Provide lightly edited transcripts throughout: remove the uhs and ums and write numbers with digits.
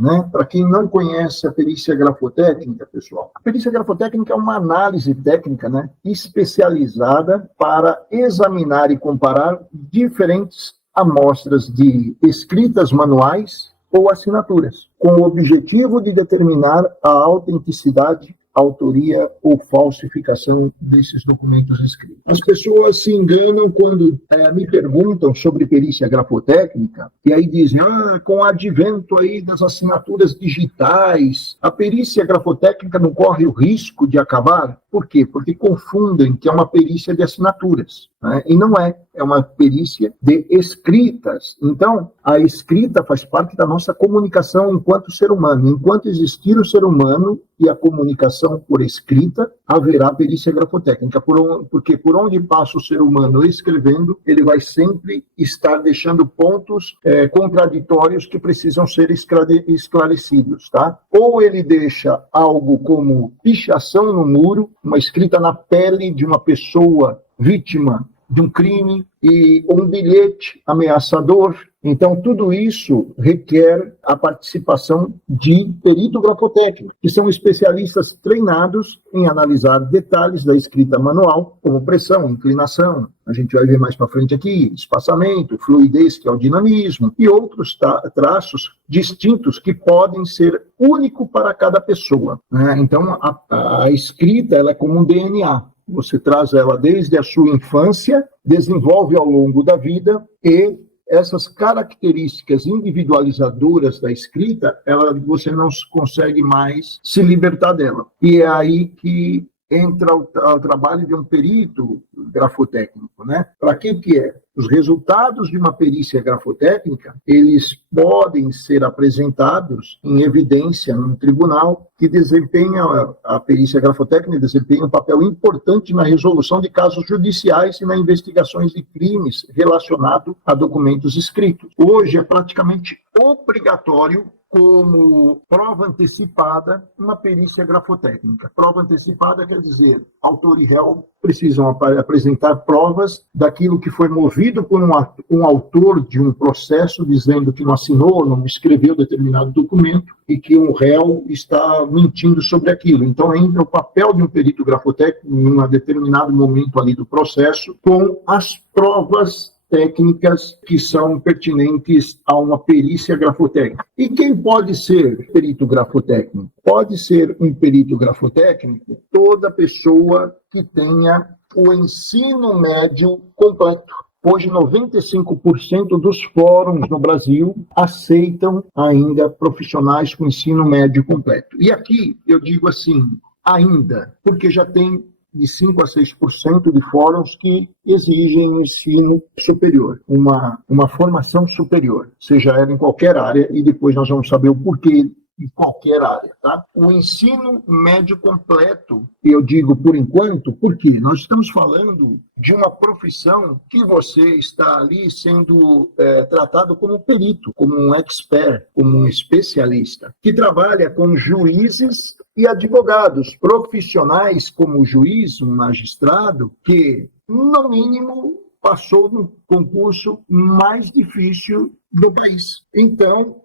né? Para quem não conhece a perícia grafotécnica, pessoal, a perícia grafotécnica é uma análise técnica, né, especializada para examinar e comparar diferentes amostras de escritas manuais ou assinaturas, com o objetivo de determinar a autenticidade, autoria ou falsificação desses documentos escritos. As pessoas se enganam quando me perguntam sobre perícia grafotécnica, e aí dizem, com o advento aí das assinaturas digitais, a perícia grafotécnica não corre o risco de acabar? Por quê? Porque confundem que é uma perícia de assinaturas, né? E não é. É uma perícia de escritas. Então, a escrita faz parte da nossa comunicação enquanto ser humano. Enquanto existir o ser humano e a comunicação por escrita, haverá perícia grafotécnica. Porque por onde passa o ser humano escrevendo, ele vai sempre estar deixando pontos contraditórios que precisam ser esclarecidos, tá? Ou ele deixa algo como pichação no muro, uma escrita na pele de uma pessoa vítima de um crime, e um bilhete ameaçador. Então, tudo isso requer a participação de perito grafotécnico, que são especialistas treinados em analisar detalhes da escrita manual, como pressão, inclinação, a gente vai ver mais para frente aqui, espaçamento, fluidez, que é o dinamismo, e outros traços distintos que podem ser únicos para cada pessoa, né? Então, a escrita ela é como um DNA. Você traz ela desde a sua infância, desenvolve ao longo da vida, e essas características individualizadoras da escrita, você não consegue mais se libertar dela. E é aí que entra o trabalho de um perito grafotécnico, né? Para que é? Os resultados de uma perícia grafotécnica, eles podem ser apresentados em evidência num tribunal que desempenha, a perícia grafotécnica desempenha um papel importante na resolução de casos judiciais e na investigações de crimes relacionados a documentos escritos. Hoje é praticamente obrigatório como prova antecipada uma perícia grafotécnica. Prova antecipada quer dizer, autor e réu precisam apresentar provas daquilo que foi movido por um autor de um processo dizendo que não assinou, não escreveu determinado documento e que um réu está mentindo sobre aquilo. Então entra o papel de um perito grafotécnico em um determinado momento ali do processo com as provas técnicas que são pertinentes a uma perícia grafotécnica. E quem pode ser perito grafotécnico? Pode ser um perito grafotécnico toda pessoa que tenha o ensino médio completo. Hoje, 95% dos fóruns no Brasil aceitam ainda profissionais com ensino médio completo. E aqui eu digo assim, ainda, porque já tem de 5% a 6% de fóruns que exigem um ensino superior, uma formação superior, seja ela em qualquer área, e depois nós vamos saber o porquê em qualquer área, tá? O ensino médio completo, eu digo por enquanto, porque nós estamos falando de uma profissão que você está ali sendo tratado como perito, como um expert, como um especialista, que trabalha com juízes e advogados, profissionais como o juiz, um magistrado, que, no mínimo, passou no concurso mais difícil do país. Então,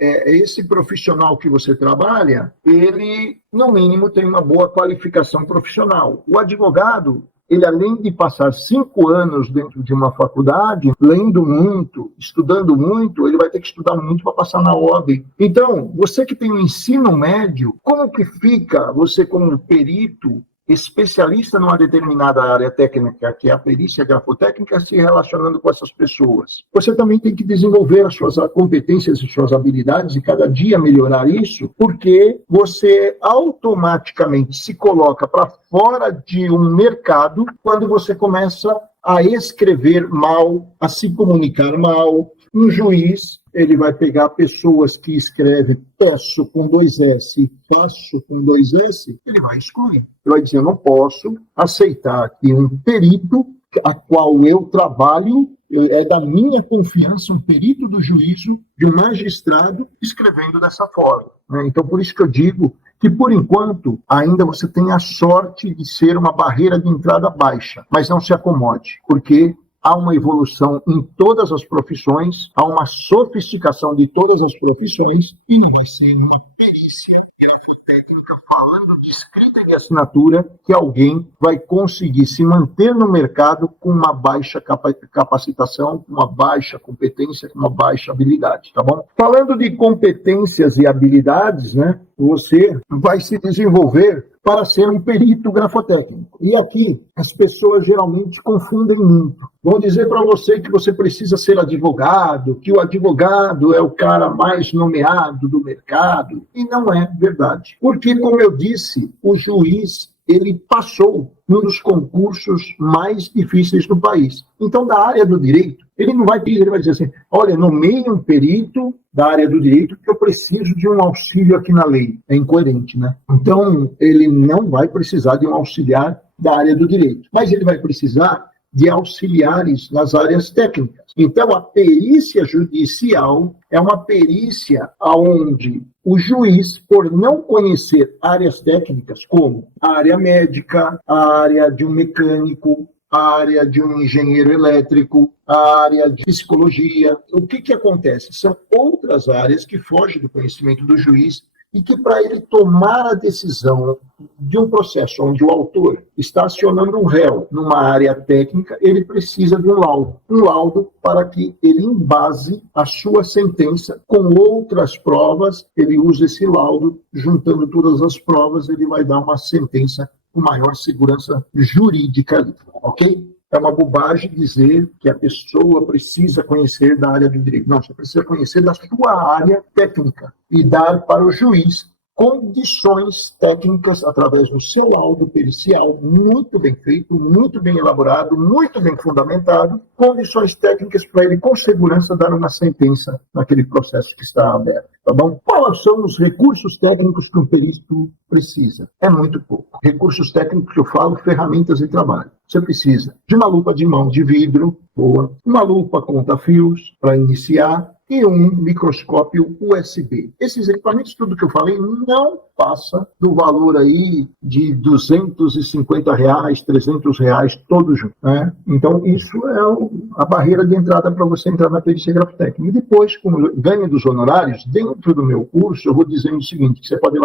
esse profissional que você trabalha, ele, no mínimo, tem uma boa qualificação profissional. O advogado, ele, além de passar 5 anos dentro de uma faculdade, lendo muito, estudando muito, ele vai ter que estudar muito para passar na OAB. Então, você que tem um ensino médio, como que fica você como perito, especialista numa determinada área técnica, que é a perícia grafotécnica, se relacionando com essas pessoas? Você também tem que desenvolver as suas competências e suas habilidades e cada dia melhorar isso, porque você automaticamente se coloca para fora de um mercado quando você começa a escrever mal, a se comunicar mal. Um juiz, ele vai pegar pessoas que escrevem peço com 2 S, faço com 2 S, ele vai excluir. Ele vai dizer, eu não posso aceitar que um perito, a qual eu trabalho, é da minha confiança, um perito do juízo, de um magistrado, escrevendo dessa forma, né? Então, por isso que eu digo que, por enquanto, ainda você tem a sorte de ser uma barreira de entrada baixa, mas não se acomode, porque há uma evolução em todas as profissões, há uma sofisticação de todas as profissões, e não vai ser uma perícia grafotécnica falando de escrita e de assinatura que alguém vai conseguir se manter no mercado com uma baixa capacitação, com uma baixa competência, com uma baixa habilidade, tá bom? Falando de competências e habilidades, né, você vai se desenvolver para ser um perito grafotécnico. E aqui as pessoas geralmente confundem muito. Vão dizer para você que você precisa ser advogado, que o advogado é o cara mais nomeado do mercado, e não é verdade. Porque, como eu disse, o juiz ele passou num dos concursos mais difíceis do país. Então, da área do direito, ele não vai pedir, ele vai dizer assim, olha, nomeie um perito da área do direito que eu preciso de um auxílio aqui na lei. É incoerente, né? Então, ele não vai precisar de um auxiliar da área do direito, mas ele vai precisar de auxiliares nas áreas técnicas. Então, a perícia judicial é uma perícia onde o juiz, por não conhecer áreas técnicas, como a área médica, a área de um mecânico, a área de um engenheiro elétrico, a área de psicologia, o que acontece? São outras áreas que fogem do conhecimento do juiz e que, para ele tomar a decisão de um processo onde o autor está acionando um réu numa área técnica, ele precisa de um laudo para que ele embase a sua sentença com outras provas, ele usa esse laudo, juntando todas as provas, ele vai dar uma sentença com maior segurança jurídica, ok? É uma bobagem dizer que a pessoa precisa conhecer da área do direito. Não, você precisa conhecer da sua área técnica e dar para o juiz condições técnicas através do seu laudo pericial muito bem feito, muito bem elaborado, muito bem fundamentado, condições técnicas para ele com segurança dar uma sentença naquele processo que está aberto, tá bom? Quais são os recursos técnicos que um perito precisa? É muito pouco. Recursos técnicos que eu falo, ferramentas de trabalho. Você precisa de uma lupa de mão de vidro, boa, uma lupa conta-fios para iniciar, e um microscópio USB. Esses equipamentos, tudo que eu falei, não passa do valor aí de R$250, R$300, todos juntos, né? Então, isso é a barreira de entrada para você entrar na perícia grafotécnica. E depois, como ganho dos honorários, dentro do meu curso, eu vou dizendo o seguinte, que você pode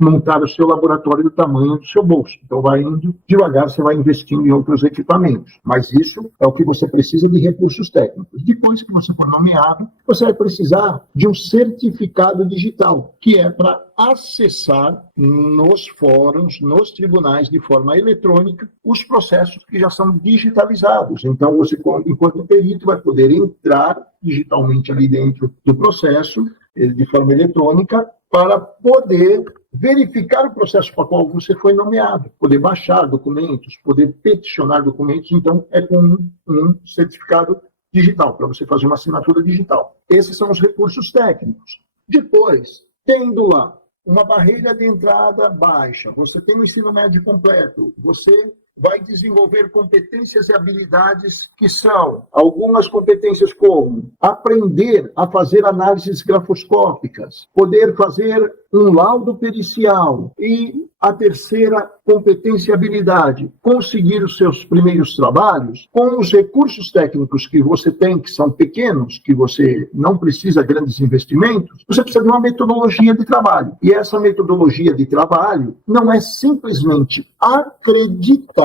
montar o seu laboratório do tamanho do seu bolso. Então, vai indo devagar, você vai investindo em outros equipamentos. Mas isso é o que você precisa de recursos técnicos. Depois que você for nomeado, você vai precisar de um certificado digital, que é para acessar nos fóruns, nos tribunais, de forma eletrônica, os processos que já são digitalizados. Então, você, enquanto perito, vai poder entrar digitalmente ali dentro do processo, de forma eletrônica, para poder verificar o processo para o qual você foi nomeado, poder baixar documentos, poder peticionar documentos. Então, é com um certificado digital, para você fazer uma assinatura digital. Esses são os recursos técnicos. Depois, tendo lá uma barreira de entrada baixa, você tem o ensino médio completo, você vai desenvolver competências e habilidades que são algumas competências como aprender a fazer análises grafoscópicas, poder fazer um laudo pericial e a terceira competência e habilidade, conseguir os seus primeiros trabalhos com os recursos técnicos que você tem, que são pequenos, que você não precisa de grandes investimentos, você precisa de uma metodologia de trabalho. E essa metodologia de trabalho não é simplesmente acreditar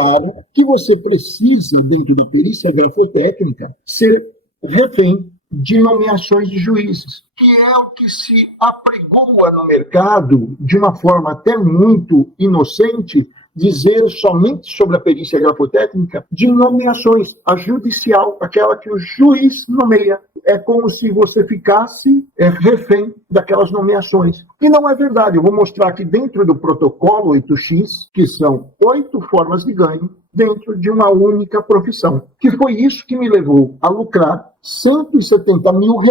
que você precisa, dentro da perícia grafotécnica, ser refém de nomeações de juízes, que é o que se apregoa no mercado de uma forma até muito inocente, dizer somente sobre a perícia grafotécnica de nomeações, a judicial, aquela que o juiz nomeia. É como se você ficasse refém daquelas nomeações. E não é verdade. Eu vou mostrar aqui dentro do protocolo 8X, que são 8 formas de ganho dentro de uma única profissão. Que foi isso que me levou a lucrar R$170 mil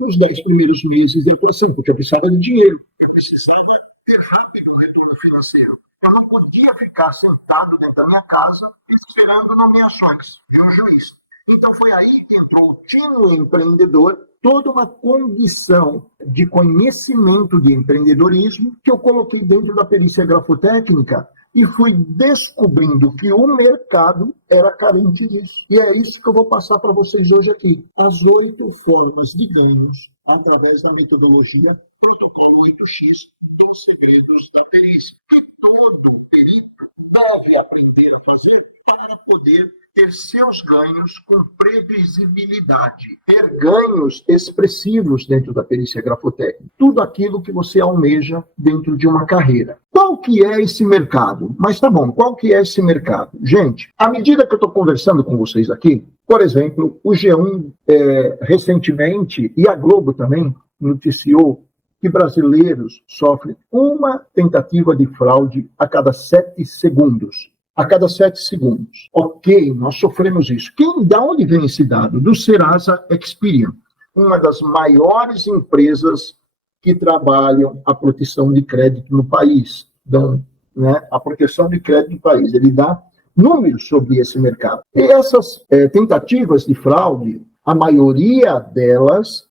nos 10 primeiros meses de atuação, porque eu precisava de dinheiro. Eu precisava ter rápido retorno financeiro. Eu não podia ficar sentado dentro da minha casa esperando nomeações de um juiz. Então foi aí que entrou o time empreendedor, toda uma condição de conhecimento de empreendedorismo que eu coloquei dentro da perícia grafotécnica e fui descobrindo que o mercado era carente disso. E é isso que eu vou passar para vocês hoje aqui. As 8 formas de ganhos através da metodologia Protocolo 8x dos segredos da perícia. Que todo perito deve aprender a fazer para poder ter seus ganhos com previsibilidade, ter ganhos expressivos dentro da perícia grafotécnica, tudo aquilo que você almeja dentro de uma carreira. Qual que é esse mercado? Mas tá bom, qual que é esse mercado? Gente, à medida que eu estou conversando com vocês aqui, por exemplo, o G1 recentemente, e a Globo também, noticiou que brasileiros sofrem uma tentativa de fraude a cada 7 segundos. A cada 7 segundos. Ok, nós sofremos isso. Da onde vem esse dado? Do Serasa Experian, uma das maiores empresas que trabalham a proteção de crédito no país. Dão, a proteção de crédito no país. Ele dá números sobre esse mercado. E essas tentativas de fraude, a maioria delas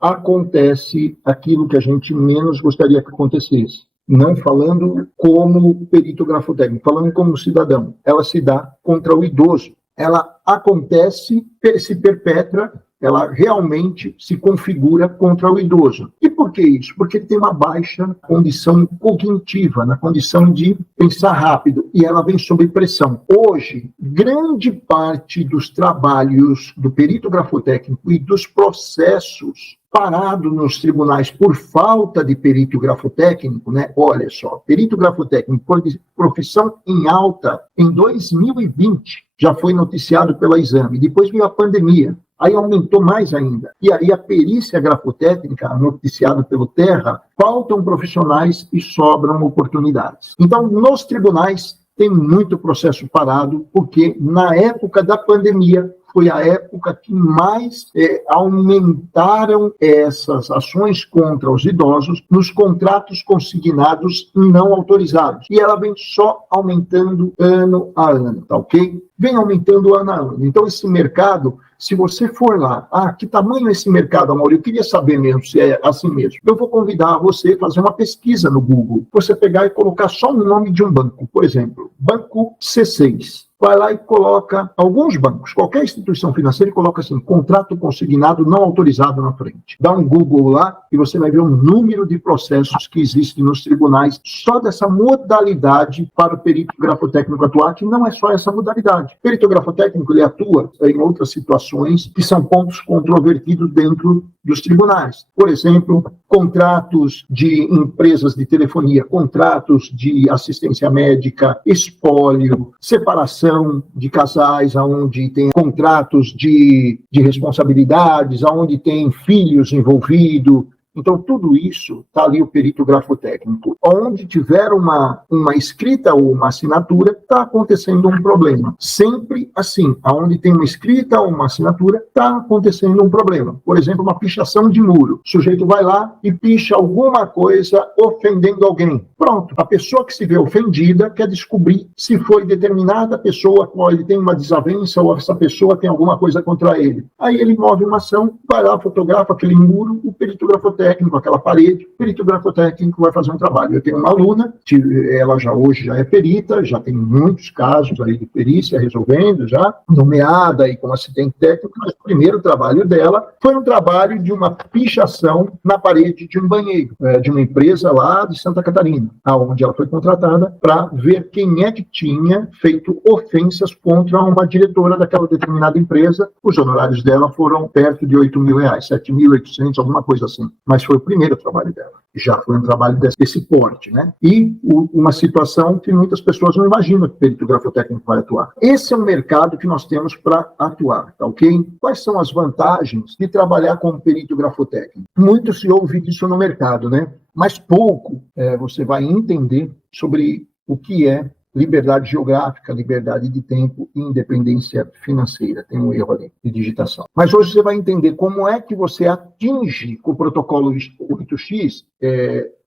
acontece aquilo que a gente menos gostaria que acontecesse. Não falando como perito grafotécnico, falando como cidadão. Ela se dá contra o idoso. Ela acontece, se perpetra, ela realmente se configura contra o idoso. E por que isso? Porque ele tem uma baixa condição cognitiva, na condição de pensar rápido, e ela vem sob pressão. Hoje, grande parte dos trabalhos do perito grafotécnico e dos processos parado nos tribunais por falta de perito grafotécnico, Olha só, perito grafotécnico, profissão em alta, em 2020, já foi noticiado pela Exame, depois veio a pandemia, aí aumentou mais ainda. E aí a perícia grafotécnica, noticiado pelo Terra, faltam profissionais e sobram oportunidades. Então, nos tribunais, tem muito processo parado, porque na época da pandemia, foi a época que mais aumentaram essas ações contra os idosos nos contratos consignados e não autorizados. E ela vem só aumentando ano a ano, tá ok? Vem aumentando ano a ano. Então, esse mercado, se você for lá, que tamanho é esse mercado, amor? Eu queria saber mesmo se é assim mesmo. Eu vou convidar você a fazer uma pesquisa no Google. Você pegar e colocar só o nome de um banco. Por exemplo, Banco C6. Vai lá e coloca alguns bancos, qualquer instituição financeira, e coloca assim, contrato consignado não autorizado na frente. Dá um Google lá e você vai ver um número de processos que existem nos tribunais só dessa modalidade para o perito grafotécnico atuar, que não é só essa modalidade. O perito grafotécnico, ele atua em outras situações que são pontos controvertidos dentro dos tribunais. Por exemplo, contratos de empresas de telefonia, contratos de assistência médica, espólio, separação de casais, onde tem contratos de responsabilidades, onde tem filhos envolvidos. Então, tudo isso está ali o perito grafotécnico. Onde tiver uma escrita ou uma assinatura, está acontecendo um problema. Sempre assim, onde tem uma escrita ou uma assinatura, está acontecendo um problema. Por exemplo, uma pichação de muro. O sujeito vai lá e picha alguma coisa ofendendo alguém. Pronto, a pessoa que se vê ofendida quer descobrir se foi determinada pessoa com qual ele tem uma desavença ou essa pessoa tem alguma coisa contra ele. Aí ele move uma ação, vai lá, fotografa aquele muro, o perito grafotécnico, aquela parede, o perito grafotécnico vai fazer um trabalho. Eu tenho uma aluna, ela hoje já é perita, já tem muitos casos aí de perícia resolvendo, já nomeada aí como assistente técnico, mas o primeiro trabalho dela foi um trabalho de uma pichação na parede de um banheiro, de uma empresa lá de Santa Catarina, onde ela foi contratada para ver quem é que tinha feito ofensas contra uma diretora daquela determinada empresa. Os honorários dela foram perto de R$8.000, 7.800, alguma coisa assim. Mas foi o primeiro trabalho dela. Já foi um trabalho desse porte, E uma situação que muitas pessoas não imaginam que o perito grafotécnico vai atuar. Esse é o mercado que nós temos para atuar, tá ok? Quais são as vantagens de trabalhar como perito grafotécnico? Muito se ouve disso no mercado, Mas pouco você vai entender sobre o que é liberdade geográfica, liberdade de tempo e independência financeira. Tem um erro ali de digitação. Mas hoje você vai entender como é que você atinge com o protocolo 8x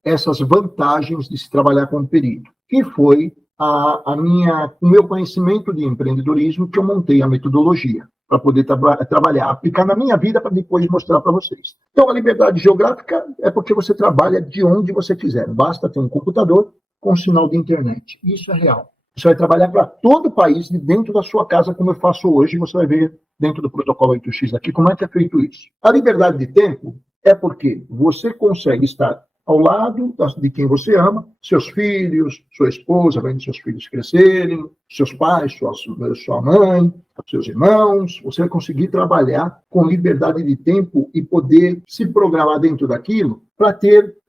essas vantagens de se trabalhar como perito, que foi o meu conhecimento de empreendedorismo que eu montei a metodologia para poder trabalhar, aplicar na minha vida para depois mostrar para vocês. Então, a liberdade geográfica é porque você trabalha de onde você quiser. Basta ter um computador, com sinal de internet. Isso é real. Você vai trabalhar para todo o país dentro da sua casa, como eu faço hoje, e você vai ver dentro do protocolo 8X aqui como é que é feito isso. A liberdade de tempo é porque você consegue estar ao lado de quem você ama, seus filhos, sua esposa, vendo seus filhos crescerem, seus pais, sua mãe, seus irmãos. Você vai conseguir trabalhar com liberdade de tempo e poder se programar dentro daquilo para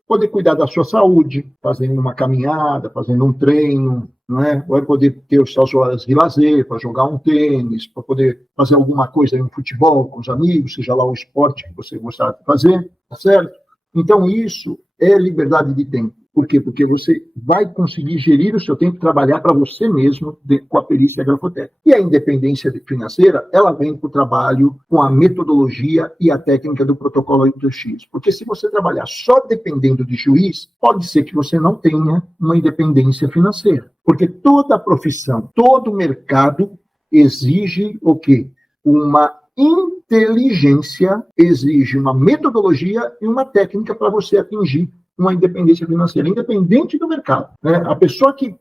poder cuidar da sua saúde, fazendo uma caminhada, fazendo um treino, não é? Vai poder ter as suas horas de lazer, para jogar um tênis, para poder fazer alguma coisa, um futebol com os amigos, seja lá o esporte que você gostar de fazer, tá certo? Então, isso é liberdade de tempo. Por quê? Porque você vai conseguir gerir o seu tempo e trabalhar para você mesmo com a perícia grafotécnica. E a independência financeira, ela vem para o trabalho com a metodologia e a técnica do protocolo 8X. Porque se você trabalhar só dependendo de juiz, pode ser que você não tenha uma independência financeira. Porque toda profissão, todo mercado exige o quê? Uma inteligência, exige uma metodologia e uma técnica para você atingir uma independência financeira, independente do mercado, né? A pessoa que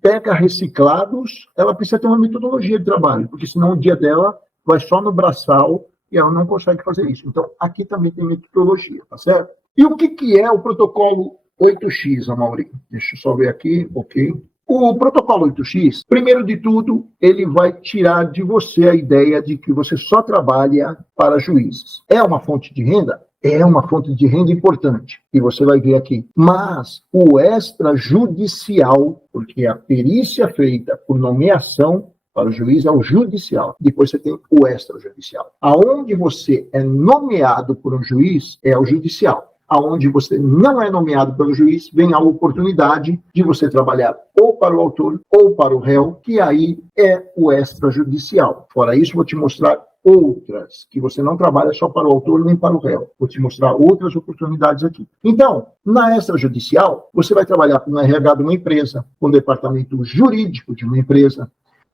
pega reciclados, ela precisa ter uma metodologia de trabalho, porque senão o dia dela vai só no braçal e ela não consegue fazer isso. Então, aqui também tem metodologia, tá certo? E o que é o protocolo 8X, Amaury? Deixa eu só ver aqui, ok. O protocolo 8X, primeiro de tudo, ele vai tirar de você a ideia de que você só trabalha para juízes. É uma fonte de renda? É uma fonte de renda importante, e você vai ver aqui. Mas o extrajudicial, porque a perícia feita por nomeação para o juiz é o judicial. Depois você tem o extrajudicial. Aonde você é nomeado por um juiz é o judicial. Aonde você não é nomeado pelo juiz, vem a oportunidade de você trabalhar ou para o autor ou para o réu, que aí é o extrajudicial. Fora isso, vou te mostrar outras, que você não trabalha só para o autor nem para o réu. Vou te mostrar outras oportunidades aqui. Então, na extrajudicial, você vai trabalhar com o RH de uma empresa, com o departamento jurídico de uma empresa,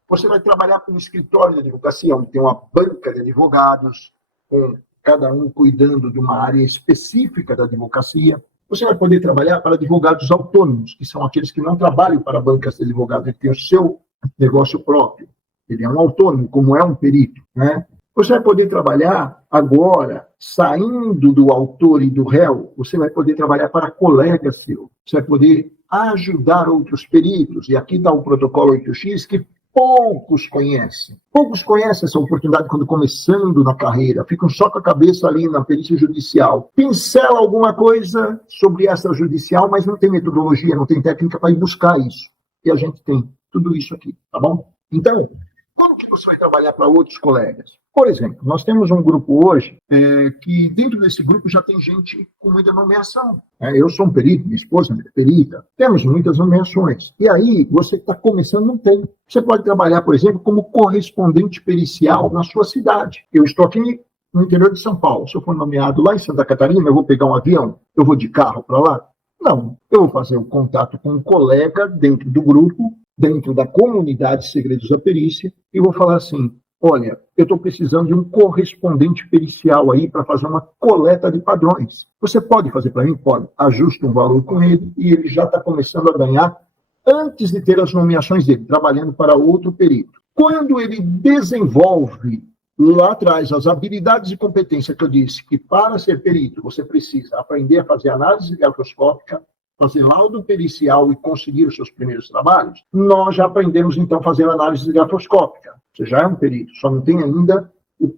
você vai trabalhar com um escritório de advocacia, onde tem uma banca de advogados, com cada um cuidando de uma área específica da advocacia. Você vai poder trabalhar para advogados autônomos, que são aqueles que não trabalham para bancas de advogados, ele tem o seu negócio próprio. Ele é um autônomo, como é um perito, né? Você vai poder trabalhar agora, saindo do autor e do réu, você vai poder trabalhar para colega seu. Você vai poder ajudar outros peritos. E aqui está o protocolo 8X, que poucos conhecem. Poucos conhecem essa oportunidade quando começando na carreira. Ficam só com a cabeça ali na perícia judicial. Pincela alguma coisa sobre extrajudicial, mas não tem metodologia, não tem técnica para ir buscar isso. E a gente tem tudo isso aqui, tá bom? Então, como que você vai trabalhar para outros colegas? Por exemplo, nós temos um grupo hoje que dentro desse grupo já tem gente com muita nomeação. Eu sou um perito, minha esposa é perita. Temos muitas nomeações. E aí, você que está começando não tem. Você pode trabalhar, por exemplo, como correspondente pericial na sua cidade. Eu estou aqui no interior de São Paulo. Se eu for nomeado lá em Santa Catarina, eu vou pegar um avião, eu vou de carro para lá? Não. Eu vou fazer o contato com um colega dentro do grupo, dentro da comunidade Segredos da Perícia, e vou falar assim: olha, eu estou precisando de um correspondente pericial aí para fazer uma coleta de padrões. Você pode fazer para mim? Pode. Ajusta um valor com ele e ele já está começando a ganhar antes de ter as nomeações dele, trabalhando para outro perito. Quando ele desenvolve lá atrás as habilidades e competência que eu disse que para ser perito você precisa aprender a fazer análise grafoscópica, fazer laudo pericial e conseguir os seus primeiros trabalhos, nós já aprendemos então a fazer análise grafoscópica. Você já é um perito, só não tem ainda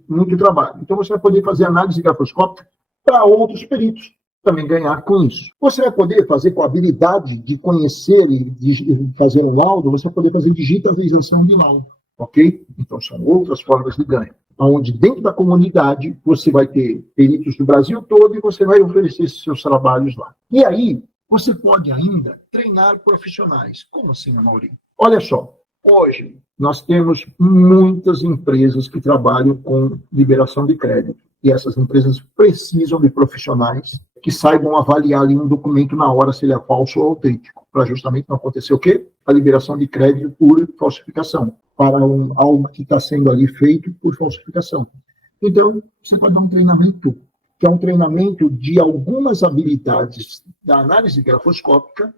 muito trabalho. Então você vai poder fazer análise grafoscópica para outros peritos também ganhar com isso. Você vai poder fazer com a habilidade de conhecer e de fazer um laudo, você vai poder fazer digitalização de laudo, ok? Então são outras formas de ganho. Onde dentro da comunidade você vai ter peritos do Brasil todo e você vai oferecer seus trabalhos lá. E aí, você pode ainda treinar profissionais. Como assim, Amaury? Olha só, hoje nós temos muitas empresas que trabalham com liberação de crédito. E essas empresas precisam de profissionais que saibam avaliar ali um documento na hora se ele é falso ou autêntico, para justamente não acontecer o quê? A liberação de crédito por falsificação, para algo que está sendo ali feito por falsificação. Então, você pode dar um treinamento que é um treinamento de algumas habilidades da análise grafoscópica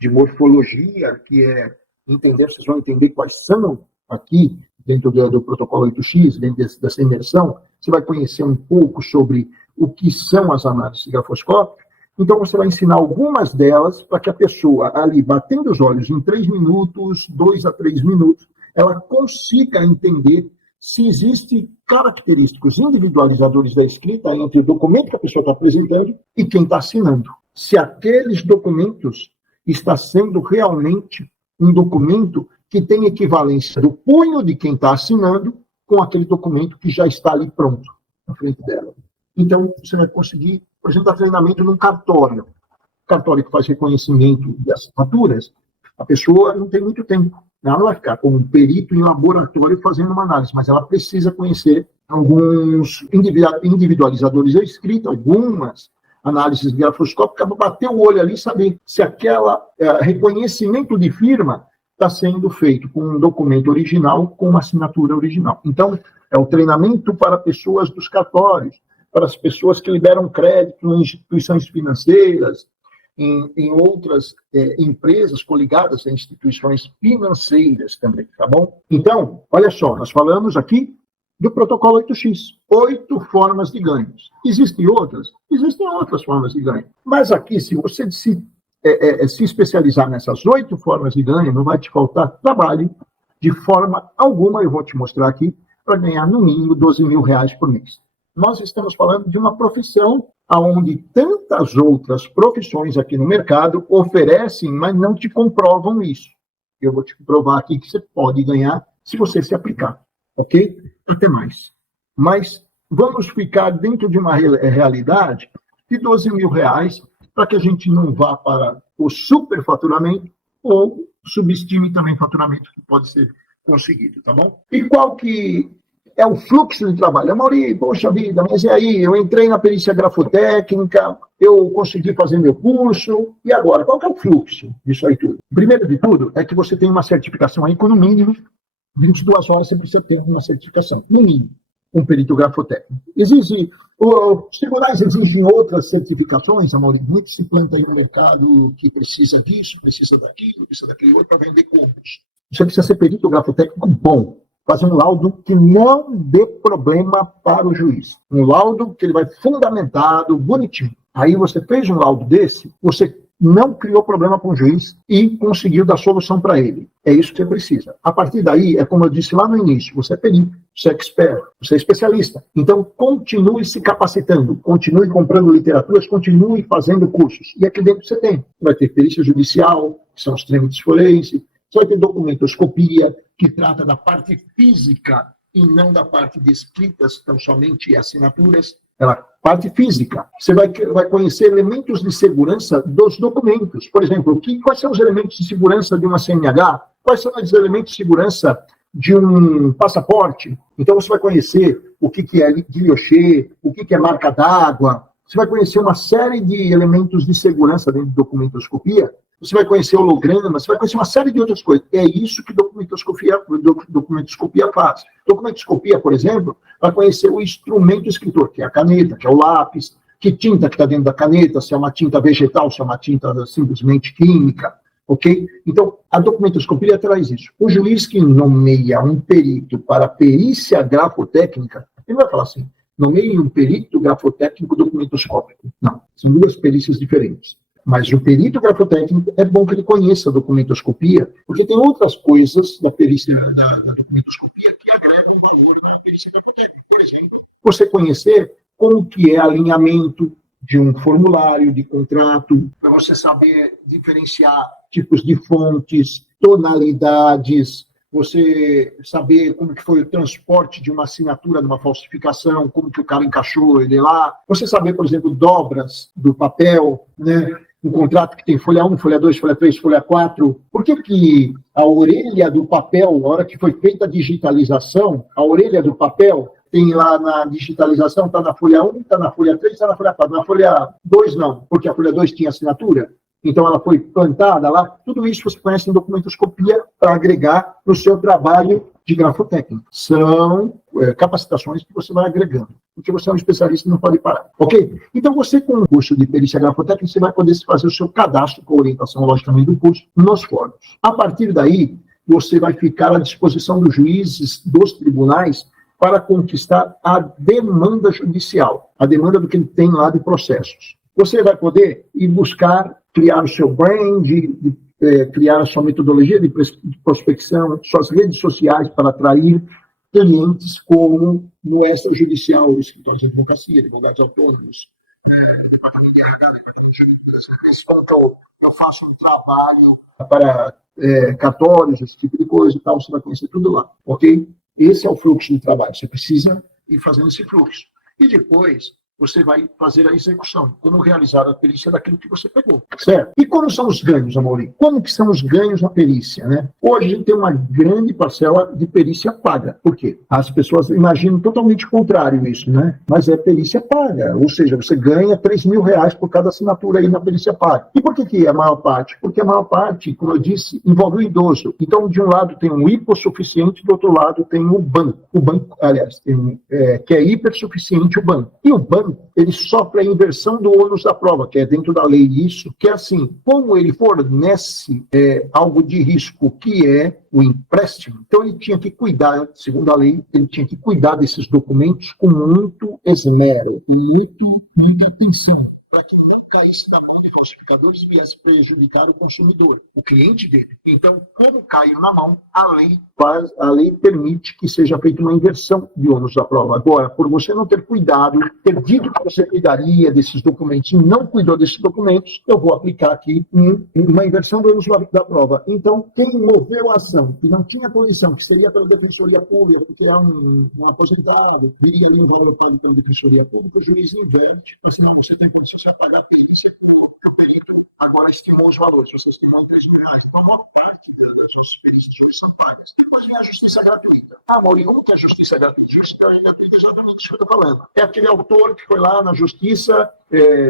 de morfologia, que é entender, vocês vão entender quais são aqui, dentro do protocolo 8X, dentro dessa imersão, você vai conhecer um pouco sobre o que são as análises grafoscópicas. Então, você vai ensinar algumas delas para que a pessoa, ali, batendo os olhos em 3 minutos, 2 a 3 minutos, ela consiga entender se existem característicos individualizadores da escrita entre o documento que a pessoa está apresentando e quem está assinando. Se aqueles documentos está sendo realmente um documento que tem equivalência do punho de quem está assinando com aquele documento que já está ali pronto, na frente dela. Então, você vai conseguir, por exemplo, dar treinamento num cartório. Cartório que faz reconhecimento de assinaturas, a pessoa não tem muito tempo. Ela não vai ficar como um perito em laboratório fazendo uma análise, mas ela precisa conhecer alguns individualizadores da escrita, algumas análises grafoscópicas, para bater o olho ali e saber se aquele reconhecimento de firma está sendo feito com um documento original, com uma assinatura original. Então, é o treinamento para pessoas dos cartórios, para as pessoas que liberam crédito em instituições financeiras, em outras empresas coligadas a instituições financeiras também, tá bom? Então, olha só, nós falamos aqui do protocolo 8X, 8 formas de ganhos. Existem outras? Existem outras formas de ganho. Mas aqui, se você se especializar nessas 8 formas de ganho, não vai te faltar trabalho de forma alguma, eu vou te mostrar aqui, para ganhar no mínimo R$12.000 por mês. Nós estamos falando de uma profissão onde tantas outras profissões aqui no mercado oferecem, mas não te comprovam isso. Eu vou te provar aqui que você pode ganhar se você se aplicar, ok? Até mais. Mas vamos ficar dentro de uma realidade de R$12.000 para que a gente não vá para o superfaturamento ou subestime também faturamento que pode ser conseguido, tá bom? E qual que é o fluxo de trabalho? Amaury, poxa vida, mas e aí? Eu entrei na perícia grafotécnica, eu consegui fazer meu curso, e agora? Qual que é o fluxo disso aí tudo? Primeiro de tudo, é que você tem uma certificação aí, com no mínimo 22 horas você precisa ter uma certificação, no mínimo, um perito grafotécnico. Os tribunais exigem outras certificações, Amaury, muito se planta aí no mercado que precisa disso, precisa daquilo, precisa daquele outro para vender compras. Você precisa ser perito grafotécnico bom, fazer um laudo que não dê problema para o juiz. Um laudo que ele vai fundamentado, bonitinho. Aí você fez um laudo desse, você não criou problema com o juiz e conseguiu dar solução para ele. É isso que você precisa. A partir daí, é como eu disse lá no início, você é perito, você é expert, você é especialista. Então, continue se capacitando, continue comprando literaturas, continue fazendo cursos. E aqui dentro você tem. Vai ter perícia judicial, que são os trâmites forenses, você vai ter documentoscopia, que trata da parte física e não da parte de escritas, então somente assinaturas. A parte física. Você vai conhecer elementos de segurança dos documentos. Por exemplo, quais são os elementos de segurança de uma CNH? Quais são os elementos de segurança de um passaporte? Então você vai conhecer o que é guilhochê, o que é marca d'água. Você vai conhecer uma série de elementos de segurança dentro de documentoscopia. Você vai conhecer holograma, você vai conhecer uma série de outras coisas. É isso que documentoscopia faz. Documentoscopia, por exemplo, vai conhecer o instrumento escritor, que é a caneta, que é o lápis, que tinta que está dentro da caneta, se é uma tinta vegetal, se é uma tinta simplesmente química, ok? Então, a documentoscopia traz isso. O juiz que nomeia um perito para perícia grafotécnica, ele vai falar assim, nomeie um perito grafotécnico documentoscópico. Não, são 2 perícias diferentes. Mas o perito grafotécnico é bom que ele conheça a documentoscopia, porque tem outras coisas da perícia da documentoscopia que agregam valor na perícia grafotécnica. Por exemplo, você conhecer como que é alinhamento de um formulário de contrato, para você saber diferenciar tipos de fontes, tonalidades, você saber como que foi o transporte de uma assinatura, de uma falsificação, como que o cara encaixou ele lá, você saber, por exemplo, dobras do papel, né? Um contrato que tem folha 1, folha 2, folha 3, folha 4. Por que a orelha do papel, na hora que foi feita a digitalização, a orelha do papel tem lá na digitalização, está na folha 1, está na folha 3, está na folha 4. Na folha 2 não, porque a folha 2 tinha assinatura. Então ela foi plantada lá. Tudo isso você conhece em documentoscopia para agregar no seu trabalho de grafotécnica. São capacitações que você vai agregando, porque você é um especialista e não pode parar, ok? Então, você com o curso de perícia grafotécnica, você vai poder fazer o seu cadastro com a orientação, logicamente, do curso nos fóruns. A partir daí, você vai ficar à disposição dos juízes, dos tribunais, para conquistar a demanda judicial, a demanda do que ele tem lá de processos. Você vai poder ir buscar, criar o seu brand, criar a sua metodologia de prospecção, suas redes sociais para atrair clientes como no extrajudicial, o escritório de advocacia, advogados autônomos, departamento de RH, departamento jurídico das empresas, como eu faço um trabalho para cartórios, esse tipo de coisa e tal, você vai conhecer tudo lá, ok? Esse é o fluxo de trabalho, você precisa ir fazendo esse fluxo. E depois, você vai fazer a execução, como realizar a perícia daquilo que você pegou, certo? E como são os ganhos, Amorim? Como que são os ganhos na perícia, né? Hoje a gente tem uma grande parcela de perícia paga. Por quê? As pessoas imaginam totalmente o contrário isso, né? Mas é perícia paga, ou seja, você ganha R$3.000 por cada assinatura aí na perícia paga. E por que é a maior parte? Porque a maior parte, como eu disse, envolve o idoso. Então, de um lado tem um hipossuficiente, do outro lado tem o banco. O banco, aliás, tem que é hipersuficiente o banco. E o banco, ele sofre a inversão do ônus da prova, que é dentro da lei isso, que é assim, como ele fornece algo de risco, que é o empréstimo, então ele tinha que cuidar, segundo a lei, ele tinha que cuidar desses documentos com muito esmero, com muita atenção, para que não caísse na mão de falsificadores e viesse prejudicar o consumidor, o cliente dele. Então, como caiu na mão, a lei permite que seja feita uma inversão de ônus da prova. Agora, por você não ter cuidado, ter dito que você cuidaria desses documentos e não cuidou desses documentos, eu vou aplicar aqui uma inversão do ônus da prova. Então, quem moveu a ação, que não tinha condição, que seria pela Defensoria Pública, porque é um aposentado, viria ali um valor pela Defensoria Pública, o juiz inverte, porque senão você tem condição de pagar a perícia, o perito agora estimou os valores, você estimou R$3.000, uma parte das perícias juízes são pagas. Depois vem a justiça gratuita. Amorim, como que é a justiça gratuita? Justiça gratuita é exatamente isso que eu estou falando. É aquele autor que foi lá na justiça,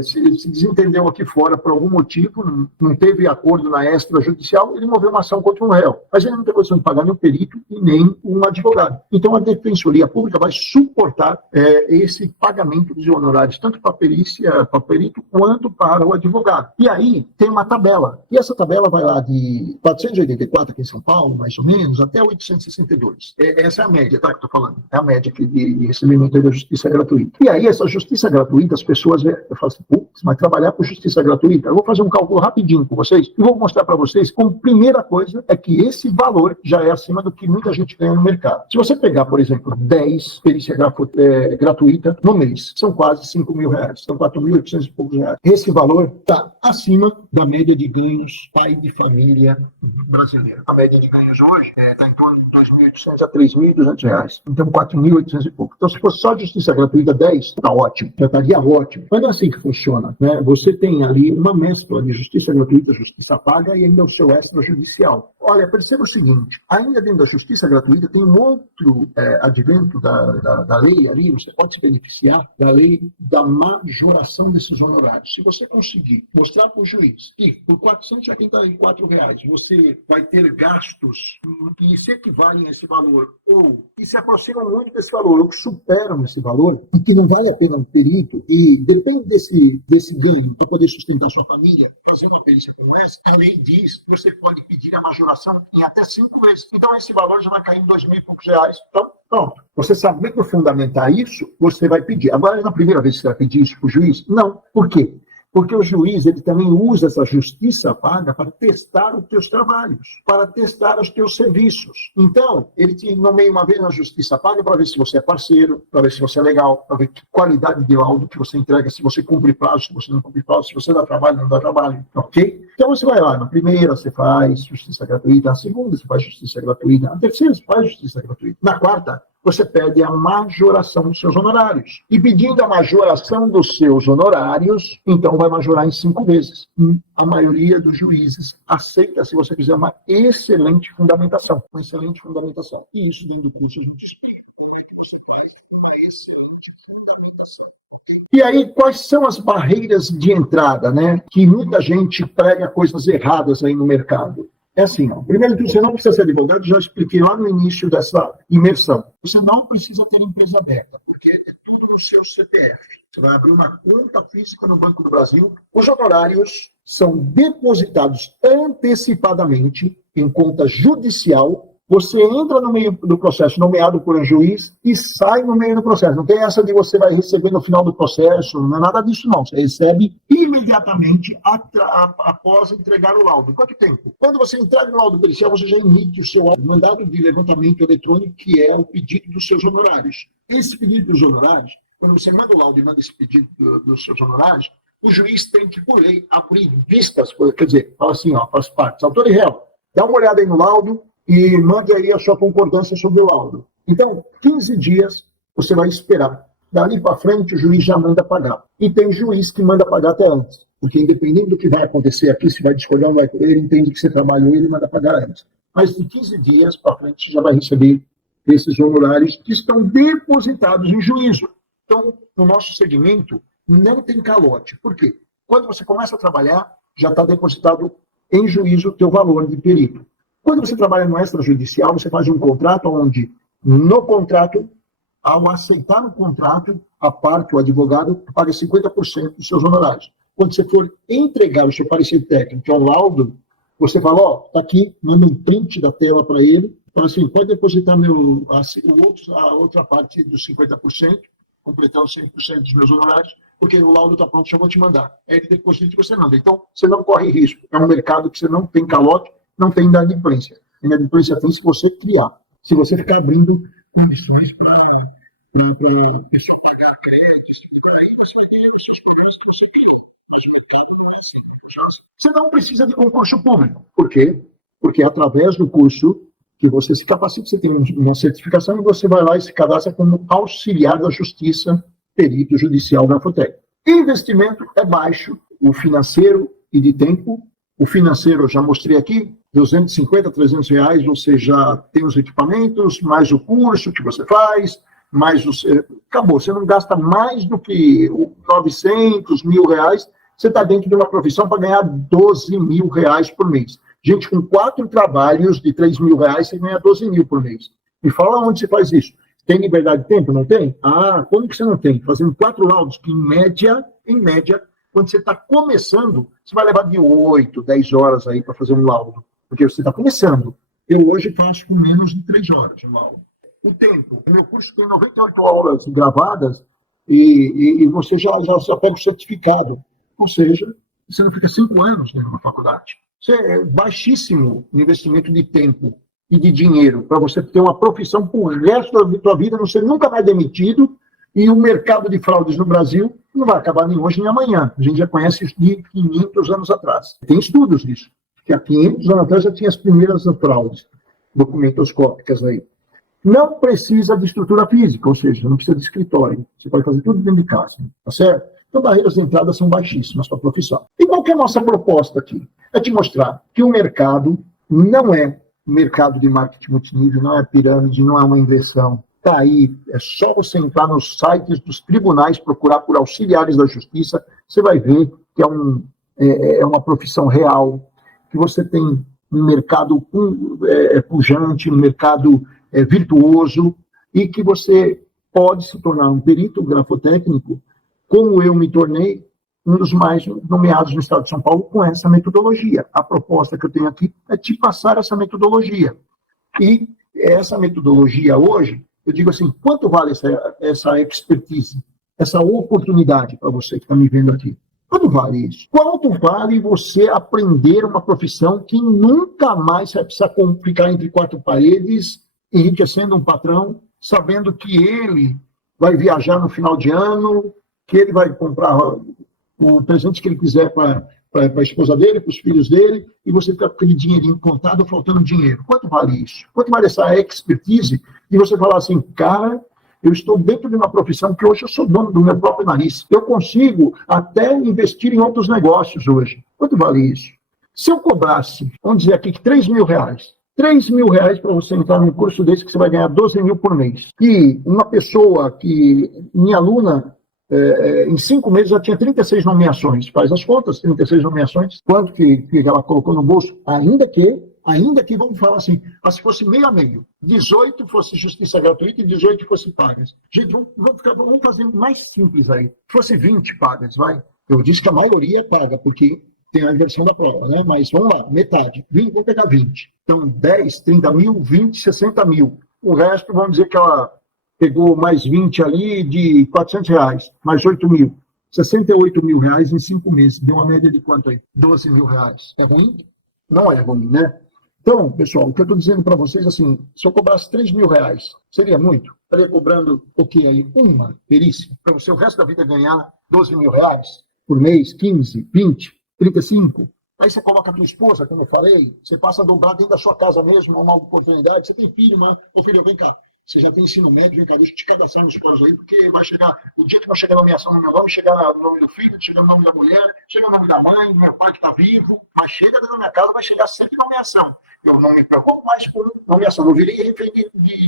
se desentendeu aqui fora por algum motivo, não teve acordo na extrajudicial, ele moveu uma ação contra um réu. Mas ele não tem condição de pagar nem um perito e nem um advogado. Então a Defensoria Pública vai suportar esse pagamento de honorários, tanto para a perícia, para o perito, quanto para o advogado. E aí tem uma tabela. E essa tabela vai lá de 484 aqui em São Paulo, mais ou menos, até 862. Essa é a média, tá, que eu estou falando. É a média de recebimento da justiça gratuita. E aí, essa justiça gratuita, as pessoas falam assim, putz, mas trabalhar com justiça gratuita? Eu vou fazer um cálculo rapidinho com vocês e vou mostrar para vocês como primeira coisa é que esse valor já é acima do que muita gente ganha no mercado. Se você pegar, por exemplo, 10 perícia gratuita no mês, são quase R$5.000, são 4.800 e poucos reais. Esse valor está acima da média de ganhos pai de família brasileiro. A média de ganhos hoje está em torno de R$2.800 a R$3.200. Então, 4.800 e pouco. Então, se fosse só justiça gratuita 10, está ótimo. Já estaria ótimo. Mas não é assim que funciona, né? Você tem ali uma mescla de justiça gratuita, justiça paga e ainda o seu extrajudicial. Olha, perceba o seguinte, ainda dentro da justiça gratuita tem um outro advento da lei ali, você pode se beneficiar da lei da majoração desses honorários. Se você conseguir mostrar para o juiz que por R$484 você vai ter gastos que se equivalem a esse valor ou que se aproximam muito desse valor ou que superam esse valor e que não vale a pena um perito e depende desse ganho para poder sustentar sua família, fazer uma perícia como essa, a lei diz que você pode pedir a majoração em até 5 vezes. Então esse valor já vai cair em R$2.000 e poucos. Então, pronto. Você sabendo fundamentar isso, você vai pedir. Agora, na primeira vez que você vai pedir isso para o juiz? Não. Por quê? Porque o juiz ele também usa essa justiça paga para testar os teus trabalhos, para testar os teus serviços. Então, ele te nomeia uma vez na justiça paga para ver se você é parceiro, para ver se você é legal, para ver que qualidade de laudo que você entrega, se você cumpre prazo, se você não cumpre prazo, se você dá trabalho, não dá trabalho, ok? Então, você vai lá, na primeira você faz justiça gratuita, na segunda você faz justiça gratuita, na terceira você faz justiça gratuita, na quarta você pede a majoração dos seus honorários. E pedindo a majoração dos seus honorários, então vai majorar em 5 vezes. A maioria dos juízes aceita se você fizer uma excelente fundamentação. Uma excelente fundamentação. E isso dentro do curso a gente explica como é que você faz uma excelente fundamentação. E aí, quais são as barreiras de entrada, né? Que muita gente prega coisas erradas aí no mercado. É assim, ó. Primeiro de tudo, você não precisa ser advogado, já expliquei lá no início dessa imersão. Você não precisa ter empresa aberta, porque é tudo no seu CPF. Você vai abrir uma conta física no Banco do Brasil. Os honorários são depositados antecipadamente em conta judicial. Você entra no meio do processo nomeado por um juiz e sai no meio do processo. Não tem essa de você vai receber no final do processo, não é nada disso não. Você recebe imediatamente após entregar o laudo. Quanto tempo? Quando você entrega o laudo pericial, você já emite o seu mandado de levantamento eletrônico, que é o pedido dos seus honorários. Esse pedido dos honorários, quando você manda o laudo e manda esse pedido dos seus honorários, o juiz tem que, por lei, abrir vistas, quer dizer, fala assim, ó, para as partes. Autor e réu, dá uma olhada aí no laudo e mande aí a sua concordância sobre o laudo. Então, 15 dias você vai esperar. Dali para frente, o juiz já manda pagar. E tem juiz que manda pagar até antes. Porque independente do que vai acontecer aqui, se vai discordar ou não vai, ele entende que você trabalhou e ele manda pagar antes. Mas de 15 dias para frente, você já vai receber esses honorários que estão depositados em juízo. Então, no nosso segmento, não tem calote. Por quê? Quando você começa a trabalhar, já está depositado em juízo o teu valor de perito. Quando você trabalha no extrajudicial, você faz um contrato onde, no contrato, ao aceitar o contrato, a parte, o advogado, paga 50% dos seus honorários. Quando você for entregar o seu parecer técnico, que é um laudo, você fala, ó, tá aqui, manda um print da tela para ele, fala assim, pode depositar a outra parte dos 50%, completar os 100% dos meus honorários, porque o laudo está pronto, já vou te mandar. Aí ele deposita e você manda. Então, você não corre risco. É um mercado que você não tem calote, não tem inadimplência. Inadimplência tem se você criar. Se você ficar abrindo condições para o pessoal pagar créditos, aí você vai ter os seus problemas que você criou. Você não precisa de concurso público. Por quê? Porque através do curso que você se capacita, você tem uma certificação e você vai lá e se cadastra como auxiliar da justiça, perito judicial da Grafotec. Investimento é baixo, o financeiro e de tempo. O financeiro eu já mostrei aqui, 250, 300 reais, você já tem os equipamentos, mais o curso que você faz, mais acabou, você não gasta mais do que 900, R$1.000, você está dentro de uma profissão para ganhar 12 mil reais por mês. Gente, com 4 trabalhos de 3 mil reais, você ganha 12 mil por mês. Me fala onde você faz isso. Tem liberdade de tempo? Não tem? Ah, como que você não tem? Fazendo 4 laudos, que em média, quando você está começando, você vai levar de 8, 10 horas aí para fazer um laudo. Porque você está começando. Eu hoje faço com menos de 3 horas um laudo. O tempo. O meu curso tem 98 horas gravadas e você já pega o certificado. Ou seja, você não fica 5 anos dentro da faculdade. Isso é baixíssimo investimento de tempo e de dinheiro para você ter uma profissão para o resto da sua vida, você nunca vai demitido, e o mercado de fraudes no Brasil não vai acabar nem hoje nem amanhã. A gente já conhece isso de 500 anos atrás. Tem estudos disso, que há 500 anos atrás já tinha as primeiras fraudes documentoscópicas aí. Não precisa de estrutura física, ou seja, não precisa de escritório. Você pode fazer tudo dentro de casa, tá certo? Então, barreiras de entrada são baixíssimas para a profissão. E qual que é a nossa proposta aqui? É te mostrar que o mercado não é mercado de marketing multinível, não é pirâmide, não é uma inversão. Está aí, é só você entrar nos sites dos tribunais, procurar por auxiliares da justiça, você vai ver que é uma profissão real, que você tem um mercado pujante, um mercado virtuoso, e que você pode se tornar um perito grafotécnico, como eu me tornei um dos mais nomeados no estado de São Paulo com essa metodologia. A proposta que eu tenho aqui é te passar essa metodologia. E essa metodologia hoje, eu digo assim, quanto vale essa expertise, essa oportunidade para você que está me vendo aqui? Quanto vale isso? Quanto vale você aprender uma profissão que nunca mais você vai precisar ficar entre 4 paredes, enriquecendo um patrão, sabendo que ele vai viajar no final de ano, que ele vai comprar o presente que ele quiser para a esposa dele, para os filhos dele, e você fica com aquele dinheirinho contado, faltando dinheiro. Quanto vale isso? Quanto vale essa expertise de você falar assim, cara, eu estou dentro de uma profissão que hoje eu sou dono do meu próprio nariz. Eu consigo até investir em outros negócios hoje. Quanto vale isso? Se eu cobrasse, vamos dizer aqui, que 3 mil reais, 3 mil reais para você entrar num curso desse que você vai ganhar 12 mil por mês. E uma pessoa que, minha aluna, em 5 meses já tinha 36 nomeações. Faz as contas, 36 nomeações. Quanto que ela colocou no bolso? Ainda que Ainda que, vamos falar assim, se fosse meio a meio, 18 fosse justiça gratuita e 18 fosse pagas. Gente, vamos fazer mais simples aí. Se fosse 20 pagas, vai. Eu disse que a maioria paga, porque tem a inversão da prova, né? Mas vamos lá, metade. 20, vou pegar 20. Então, 10, 30 mil, 20, 60 mil. O resto, vamos dizer que ela pegou mais 20 ali de R$400, mais 8 mil. 68 mil reais em 5 meses. Deu uma média de quanto aí? 12 mil reais. É ruim? Não é ruim, né? Então, pessoal, o que eu estou dizendo para vocês, assim, se eu cobrasse 3 mil reais, seria muito? Estaria cobrando o quê aí? Uma perícia? Para você o resto da vida ganhar 12 mil reais por mês, 15, 20, 35. Aí você coloca a tua esposa, como eu falei, você passa a dobrar dentro da sua casa mesmo, uma oportunidade. Você tem filho, mano? Ô filho, vem cá. Você já tem ensino médio, vem cá, deixa eu te cadastrar nos planos aí, porque vai chegar, o dia que vai chegar a nomeação no meu nome, chegar o nome do filho, chega o nome da mulher, chega o nome da mãe, do meu pai que está vivo, mas chega dentro da minha casa, vai chegar sempre nomeação. Eu não me preocupo mais por nomeação, não virei refém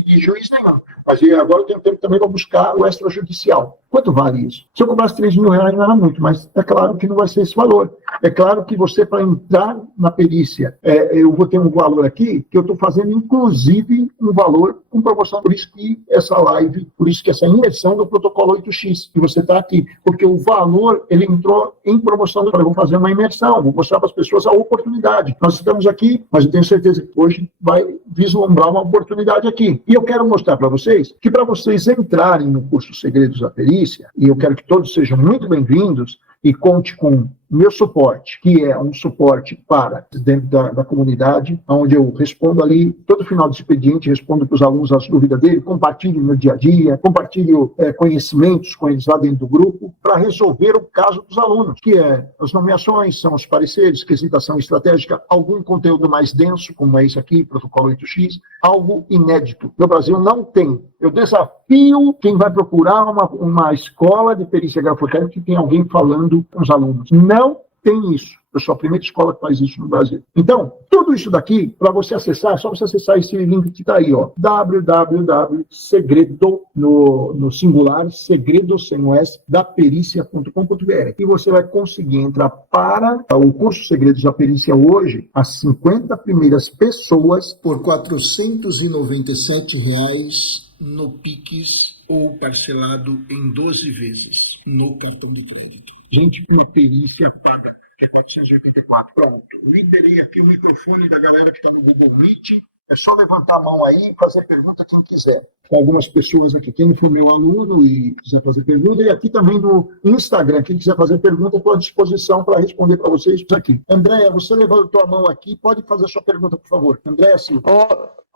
de juiz nenhum. Mas agora eu tenho tempo também para buscar o extrajudicial. Quanto vale isso? Se eu cobrasse 3 mil reais não era muito, mas é claro que não vai ser esse valor. É claro que você, para entrar na perícia, eu vou ter um valor aqui, que eu estou fazendo, inclusive, um valor com promoção. Por isso que essa live, por isso que essa imersão do protocolo 8X, que você está aqui. Porque o valor, ele entrou em promoção. Eu falei, vou fazer uma imersão, vou mostrar para as pessoas a oportunidade. Nós estamos aqui, mas eu tenho certeza que hoje vai vislumbrar uma oportunidade aqui. E eu quero mostrar para vocês que para vocês entrarem no curso Segredos da Perícia, e eu quero que todos sejam muito bem-vindos, e conte com meu suporte, que é um suporte para dentro da comunidade, onde eu respondo ali, todo final do expediente, respondo para os alunos as dúvidas dele, compartilho no dia a dia, compartilho conhecimentos com eles lá dentro do grupo, para resolver o caso dos alunos, que é as nomeações, são os pareceres, quesitação estratégica, algum conteúdo mais denso, como é esse aqui, protocolo 8X, algo inédito. No Brasil não tem. Eu desafio quem vai procurar uma escola de perícia grafotécnica que tem alguém falando com os alunos. Não tem isso. Eu sou a primeira escola que faz isso no Brasil. Então, tudo isso daqui, para você acessar, é só você acessar esse link que está aí, ó, www.segredo, no singular, segredo, sem o S, da perícia.com.br. E você vai conseguir entrar para o curso Segredos da Perícia hoje, as 50 primeiras pessoas, por R$ 497 no Pix ou parcelado em 12 vezes no cartão de crédito. Gente, uma perícia paga, que é 484. Pronto, liberei aqui o microfone da galera que está no Google Meet. É só levantar a mão aí e fazer pergunta quem quiser. Com algumas pessoas aqui, quem for meu aluno e quiser fazer pergunta, e aqui também no Instagram, quem quiser fazer pergunta, estou à disposição para responder para vocês aqui. Andréia, você levantou a mão aqui, pode fazer a sua pergunta, por favor. Andréia Silva.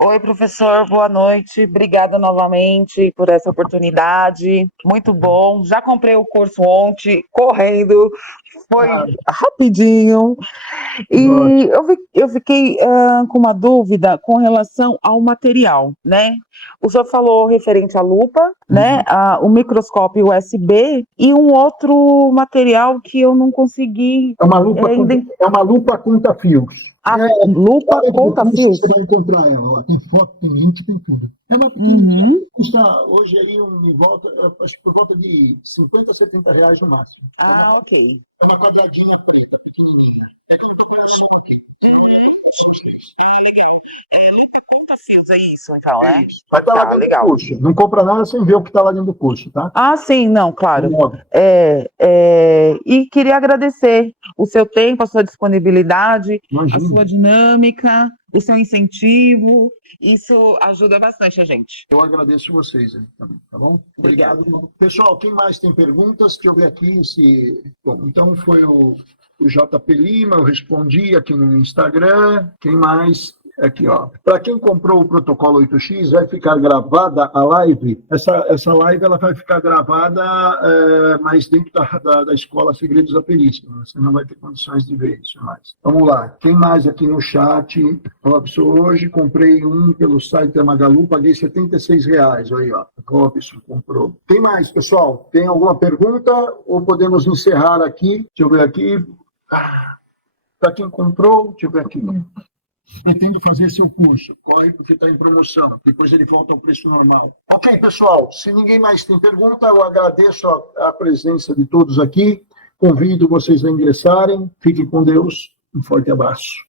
Oi, professor, boa noite. Obrigada novamente por essa oportunidade. Muito bom. Já comprei o curso ontem, correndo. Foi rapidinho. E eu fiquei com uma dúvida com relação ao material, né? O senhor falou referente à lupa, né? O microscópio USB e um outro material que eu não consegui... É uma lupa conta-fios. Lupa conta-fios? Você vai encontrar ela lá. Tem foto, tem link, tem tudo. É uma custa hoje aí por volta de 50 a 70 reais no máximo. Ok. É uma quadradinha preta, pequenininha. Lupa conta-fios, é isso, então, né? Vai estar lá dentro do curso. Não compra nada sem ver o que está lá dentro do curso, tá? Sim, não, claro. E queria agradecer o seu tempo, a sua disponibilidade, a sua dinâmica, o seu incentivo. Isso ajuda bastante a gente. Eu agradeço vocês, também, tá bom? Obrigado. Pessoal, quem mais tem perguntas? Deixa eu ver aqui se... Então foi o JP Lima, eu respondi aqui no Instagram. Quem mais? Aqui, ó. Para quem comprou o protocolo 8X, vai ficar gravada a live. Essa live ela vai ficar gravada, mas dentro da Escola Segredos da Perícia. Você não vai ter condições de ver isso mais. Vamos lá. Quem mais aqui no chat? Robson, hoje comprei um pelo site da Magalu, paguei R$76. Aí, ó. Robson comprou. Quem mais, pessoal? Tem alguma pergunta ou podemos encerrar aqui? Deixa eu ver aqui. Para quem comprou, deixa eu ver aqui. Pretendo fazer seu curso. Corre porque está em promoção. Depois ele volta ao preço normal. Ok, pessoal. Se ninguém mais tem pergunta, eu agradeço a presença de todos aqui. Convido vocês a ingressarem. Fiquem com Deus. Um forte abraço.